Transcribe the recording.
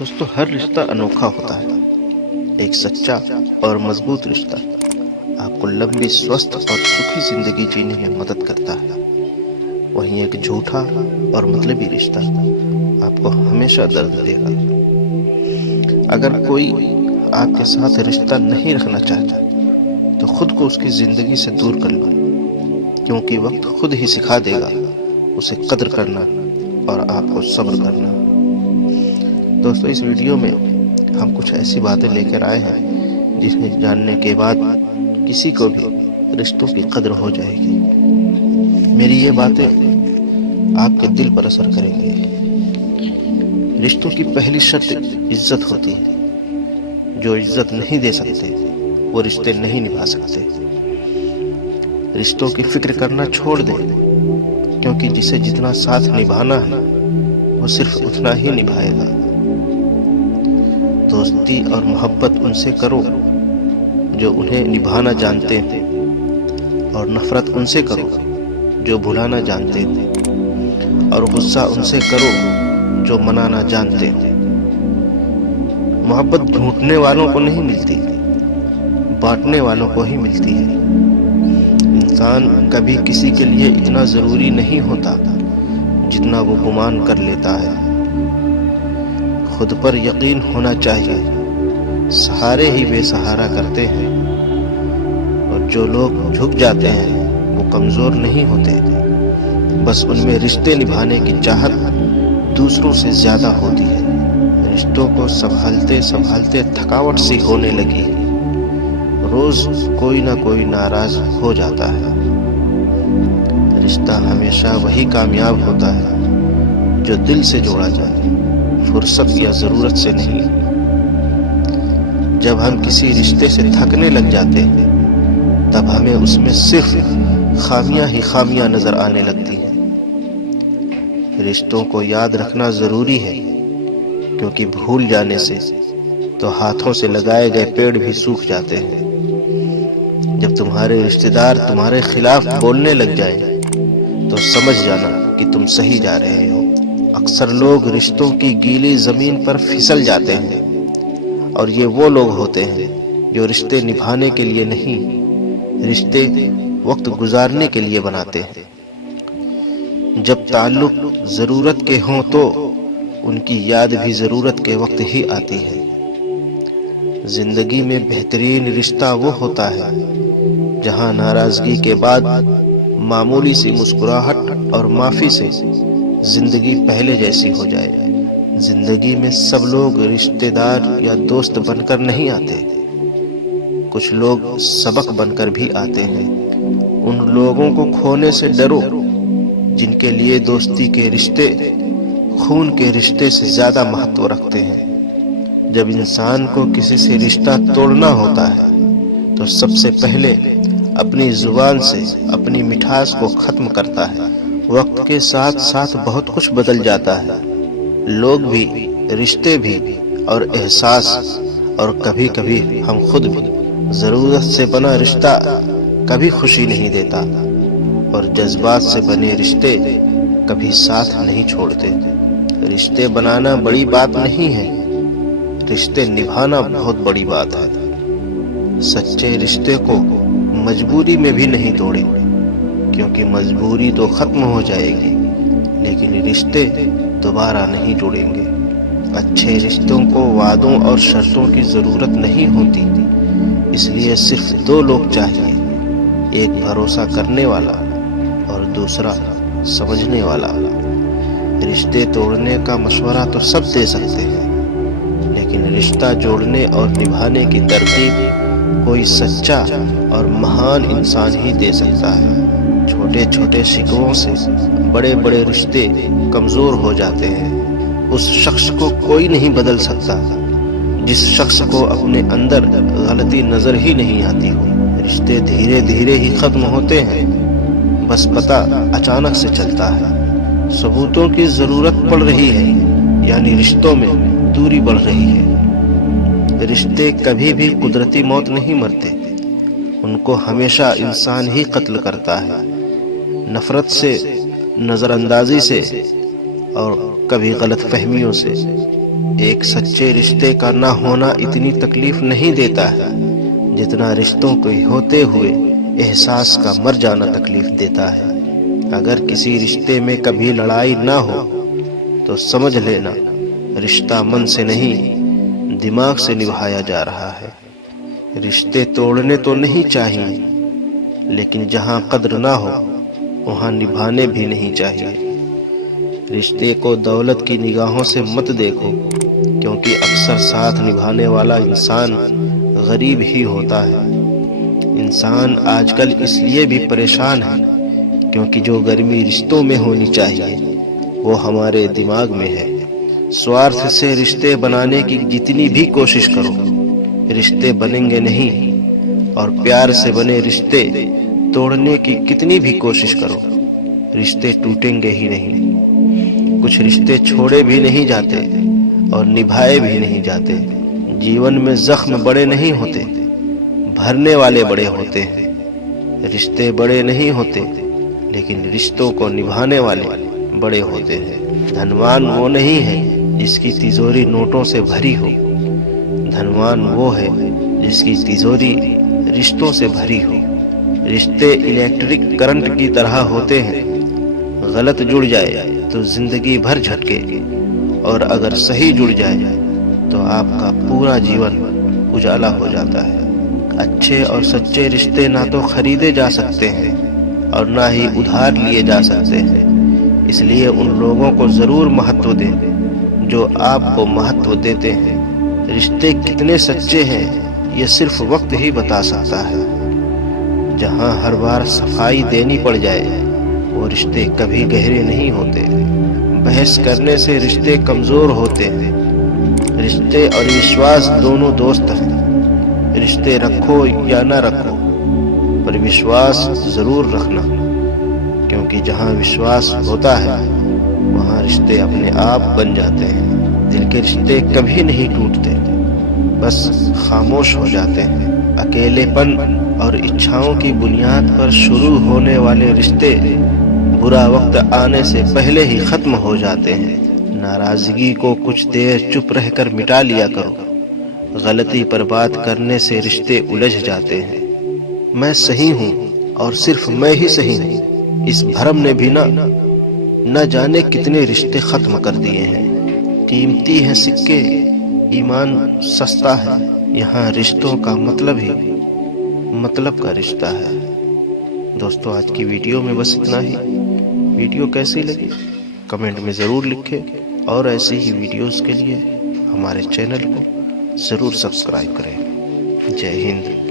دوستو، ہر رشتہ انوکھا ہوتا ہے۔ ایک سچا اور مضبوط رشتہ آپ کو لمبی، سوستھ اور سکھی زندگی جینے میں مدد کرتا ہے۔ وہیں ایک جھوٹا اور مطلبی رشتہ آپ کو ہمیشہ درد دے گا۔ اگر کوئی آپ کے ساتھ رشتہ نہیں رکھنا چاہتا تو خود کو اس کی زندگی سے دور کر لو، کیونکہ وقت خود ہی سکھا دے گا اسے قدر کرنا اور آپ کو صبر کرنا۔ دوستو، اس ویڈیو میں ہم کچھ ایسی باتیں لے کر آئے ہیں جنہیں جاننے کے بعد کسی کو بھی رشتوں کی قدر ہو جائے گی۔ میری یہ باتیں آپ کے دل پر اثر کریں گی۔ رشتوں کی پہلی شرط عزت ہوتی ہے۔ جو عزت نہیں دے سکتے وہ رشتے نہیں نبھا سکتے۔ رشتوں کی فکر کرنا چھوڑ دیں، کیونکہ جسے جتنا ساتھ نبھانا ہے وہ صرف اتنا ہی نبھائے گا۔ دوستی اور محبت ان سے کرو جو انہیں نبھانا جانتے ہیں، اور نفرت ان سے کرو جو بھلانا جانتے ہیں، اور غصہ ان سے کرو جو منانا جانتے ہیں۔ محبت جھوٹنے والوں کو نہیں ملتی، بانٹنے والوں کو ہی ملتی ہے۔ انسان کبھی کسی کے لیے اتنا ضروری نہیں ہوتا جتنا وہ گمان کر لیتا ہے۔ خود پر یقین ہونا چاہیے۔ سہارے ہی بے سہارا کرتے ہیں، اور جو لوگ جھک جاتے ہیں وہ کمزور نہیں ہوتے، بس ان میں رشتے نبھانے کی چاہت دوسروں سے زیادہ ہوتی ہے۔ رشتوں کو سنبھالتے سنبھالتے تھکاوٹ سی ہونے لگی، روز کوئی نہ کوئی ناراض ہو جاتا ہے۔ رشتہ ہمیشہ وہی کامیاب ہوتا ہے جو دل سے جوڑا جائے، فرصت یا ضرورت سے نہیں۔ جب ہم کسی رشتے سے تھکنے لگ جاتے ہیں تب ہمیں اس میں صرف خامیاں ہی خامیاں نظر آنے لگتی ہیں۔ رشتوں کو یاد رکھنا ضروری ہے، کیونکہ بھول جانے سے تو ہاتھوں سے لگائے گئے پیڑ بھی سوکھ جاتے ہیں۔ جب تمہارے رشتہ دار تمہارے خلاف بولنے لگ جائیں تو سمجھ جانا کہ تم صحیح جا رہے ہو۔ اکثر لوگ رشتوں کی گیلی زمین پر پھسل جاتے ہیں، اور یہ وہ لوگ ہوتے ہیں جو رشتے نبھانے کے لیے نہیں، رشتے وقت گزارنے کے لیے بناتے ہیں۔ جب تعلق ضرورت کے ہوں تو ان کی یاد بھی ضرورت کے وقت ہی آتی ہے۔ زندگی میں بہترین رشتہ وہ ہوتا ہے جہاں ناراضگی کے بعد معمولی سی مسکراہٹ اور معافی سے زندگی پہلے جیسی ہو جائے۔ زندگی میں سب لوگ رشتہ دار یا دوست بن کر نہیں آتے، کچھ لوگ سبق بن کر بھی آتے ہیں۔ ان لوگوں کو کھونے سے ڈرو جن کے لیے دوستی کے رشتے خون کے رشتے سے زیادہ مہتو رکھتے ہیں۔ جب انسان کو کسی سے رشتہ توڑنا ہوتا ہے تو سب سے پہلے اپنی زبان سے اپنی مٹھاس کو ختم کرتا ہے۔ وقت کے ساتھ ساتھ بہت کچھ بدل جاتا ہے، لوگ بھی، رشتے بھی، اور احساس، اور کبھی کبھی ہم خود بھی۔ ضرورت سے بنا رشتہ کبھی خوشی نہیں دیتا، اور جذبات سے بنے رشتے کبھی ساتھ نہیں چھوڑتے۔ رشتے بنانا بڑی بات نہیں ہے، رشتے نبھانا بہت بڑی بات ہے۔ سچے رشتے کو مجبوری میں بھی نہیں توڑیں، کیونکہ مجبوری تو ختم ہو جائے گی لیکن رشتے دوبارہ نہیں جڑیں گے۔ اچھے رشتوں کو وعدوں اور شرطوں کی ضرورت نہیں ہوتی، اس لیے صرف دو لوگ چاہیے، ایک بھروسہ کرنے والا اور دوسرا سمجھنے والا۔ رشتے توڑنے کا مشورہ تو سب دے سکتے ہیں، لیکن رشتہ جوڑنے اور نبھانے کی ترتیب کوئی سچا اور مہان انسان ہی دے سکتا ہے۔ چھوٹے چھوٹے شکووں سے بڑے بڑے رشتے کمزور ہو جاتے ہیں۔ اس شخص کو کوئی نہیں بدل سکتا جس شخص کو اپنے اندر غلطی نظر ہی نہیں آتی ہو۔ رشتے دھیرے دھیرے ہی ختم ہوتے ہیں، بس پتہ اچانک سے چلتا ہے۔ ثبوتوں کی ضرورت پڑ رہی ہے، یعنی رشتوں میں دوری بڑھ رہی ہے۔ رشتے کبھی بھی قدرتی موت نہیں مرتے، ان کو ہمیشہ انسان ہی قتل کرتا ہے۔ نفرت سے، نظر اندازی سے اور کبھی غلط فہمیوں سے۔ ایک سچے رشتے کا نہ ہونا اتنی تکلیف نہیں دیتا ہے جتنا رشتوں کے ہوتے ہوئے احساس کا مر جانا تکلیف دیتا ہے۔ اگر کسی رشتے میں کبھی لڑائی نہ ہو تو سمجھ لینا رشتہ من سے نہیں، دماغ سے نبھایا جا رہا ہے۔ رشتے توڑنے تو نہیں چاہیے، لیکن جہاں قدر نہ ہو وہاں نبھانے بھی نہیں چاہیے۔ رشتے کو دولت کی نگاہوں سے مت دیکھو، کیونکہ اکثر ساتھ نبھانے والا انسان غریب ہی ہوتا ہے۔ انسان آج کل اس لیے بھی پریشان ہے کیونکہ جو گرمی رشتوں میں ہونی چاہیے وہ ہمارے دماغ میں ہے۔ سوارتھ سے رشتے بنانے کی جتنی بھی کوشش کرو، رشتے بنیں گے نہیں، اور پیار سے بنے رشتے توڑنے کی کتنی بھی کوشش کرو، رشتے ٹوٹیں گے ہی نہیں۔ کچھ رشتے چھوڑے بھی نہیں جاتے اور نبھائے بھی نہیں جاتے۔ جیون میں زخم بڑے نہیں ہوتے، بھرنے والے بڑے ہوتے ہیں۔ رشتے بڑے نہیں ہوتے، لیکن رشتوں کو نبھانے والے بڑے ہوتے ہیں۔ دھنوان وہ نہیں ہے جس کی تجوری نوٹوں سے بھری ہو، دھنوان وہ ہے جس کی تجوری رشتوں سے بھری ہو۔ رشتے الیکٹرک کرنٹ کی طرح ہوتے ہیں، غلط جڑ جائے تو زندگی بھر جھٹکے، اور اگر صحیح جڑ جائے تو آپ کا پورا جیون اجالا ہو جاتا ہے۔ اچھے اور سچے رشتے نہ تو خریدے جا سکتے ہیں اور نہ ہی ادھار لیے جا سکتے ہیں۔ اس لیے ان لوگوں کو ضرور مہتو دیں جو آپ کو مہتو دیتے ہیں۔ رشتے کتنے سچے ہیں یہ صرف وقت ہی بتا سکتا ہے۔ جہاں ہر بار صفائی دینی پڑ جائے وہ رشتے کبھی گہرے نہیں ہوتے۔ بحث کرنے سے رشتے کمزور ہوتے ہیں۔ رشتے اور وشواس دونوں دوست ہیں۔ رشتے رکھو یا نہ رکھو، پر وشواس ضرور رکھنا، کیونکہ جہاں وشواس ہوتا ہے وہاں رشتے اپنے آپ بن جاتے ہیں۔ دل کے رشتے کبھی نہیں ٹوٹتے، بس خاموش ہو جاتے ہیں۔ اکیلے پن اور اچھاؤں کی بنیاد پر شروع ہونے والے رشتے برا وقت آنے سے پہلے ہی ختم ہو جاتے ہیں۔ ناراضگی کو کچھ دیر چپ رہ کر مٹا لیا کرو، غلطی پر بات کرنے سے رشتے الجھ جاتے ہیں۔ میں صحیح ہوں اور صرف میں ہی صحیح ہوں، اس بھرم نے بھی نہ جانے کتنے رشتے ختم کر دیے ہیں۔ قیمتی ہیں سکے، ایمان سستا ہے، یہاں رشتوں کا مطلب کا رشتہ ہے۔ دوستو آج کی ویڈیو میں بس اتنا ہی۔ ویڈیو کیسی لگی کمنٹ میں ضرور لکھیں، اور ایسی ہی ویڈیوز کے لیے ہمارے چینل کو ضرور سبسکرائب کریں۔ جے ہند۔